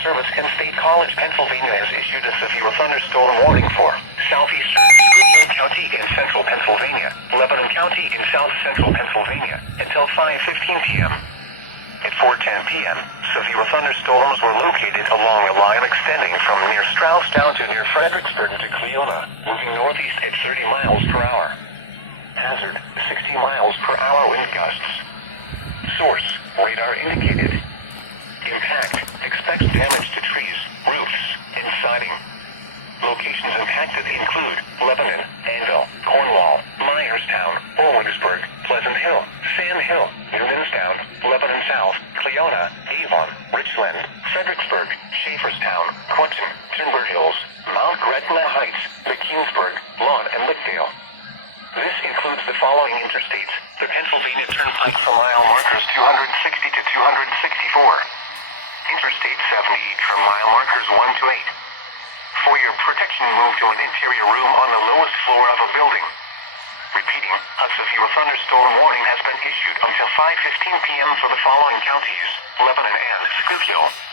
Service and State College, Pennsylvania has issued a severe thunderstorm warning for southeastern Midland County in central Pennsylvania, Lebanon County in south central Pennsylvania, until 5:15 p.m. At 4:10 p.m., severe thunderstorms were located along a line extending from near Strausstown to near Fredericksburg to Cleona, moving northeast at 30 miles per hour. Hazard, 60 miles per hour wind gusts. Source, radar indicated. Impact, expects damage to trees, roofs, and siding. Locations impacted include Lebanon, Anvil, Cornwall, Myerstown, Orwigsburg, Pleasant Hill, Sand Hill, Newmanstown, Lebanon South, Cleona, Avon, Richland, Fredericksburg, Schaeferstown, Quinton, Timber Hills, Mount Gretna Heights, McKeansburg, Lawn, and Lickdale. This includes the following interstates: the Pennsylvania Turnpike from mile markers 260 to 264. Interstate 78 from mile markers 1 to 8. For your protection, move to an interior room on the lowest floor of a building. Repeating, a severe thunderstorm warning has been issued until 5:15 p.m. for the following counties: Lebanon and Schuylkill.